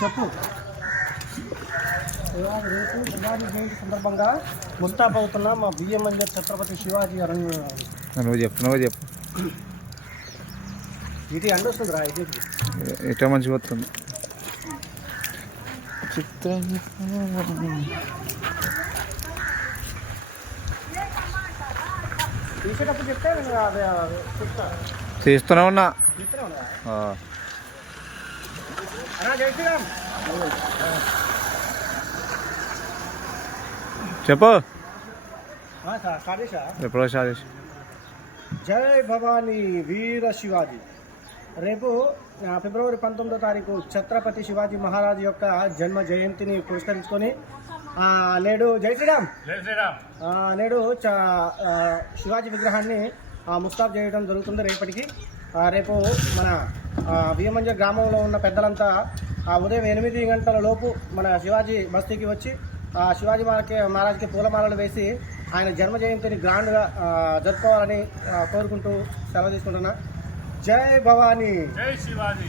చెప్పు. శివాజీ జయంతి సందర్భంగా ముస్తాబ్ అవుతున్న మా బియ్యం మంజర్ ఛత్రపతి శివాజీ నువ్వు చెప్పు ఇది అండొస్తుంది రా. ఇది ఎట్లా మంచిగా వస్తుంది చిత్రం. తీసేటప్పుడు చెప్తే నేను చెప్తా. తీస్తూనే ఉన్నా. జై శ్రీరామ్ చెప్పు. స్టార్ట్ చేసా. ఎప్పుడో స్టార్ట్ చేసి. జై భవానీ వీర శివాజీ. రేపు ఫిబ్రవరి 19వ తారీఖు ఛత్రపతి శివాజీ మహారాజు యొక్క జన్మ జయంతిని పురస్కరించుకొని నేడు జై శ్రీరామ్ నేడు శివాజీ విగ్రహాన్ని ముస్తాబ్ చేయడం జరుగుతుంది. రేపు మన బియ్యమంజర్ గ్రామంలో ఉన్న పెద్దలంతా ఉదయం 8 గంటల లోపు మన శివాజీ బస్తీకి వచ్చి శివాజీ మహారాజ్కి పూలమాలలు వేసి ఆయన జన్మ జయంతిని గ్రాండ్గా జరుపుకోవాలని కోరుకుంటూ సెలవు తీసుకుంటున్నా. జై భవానీ, జై శివాజీ.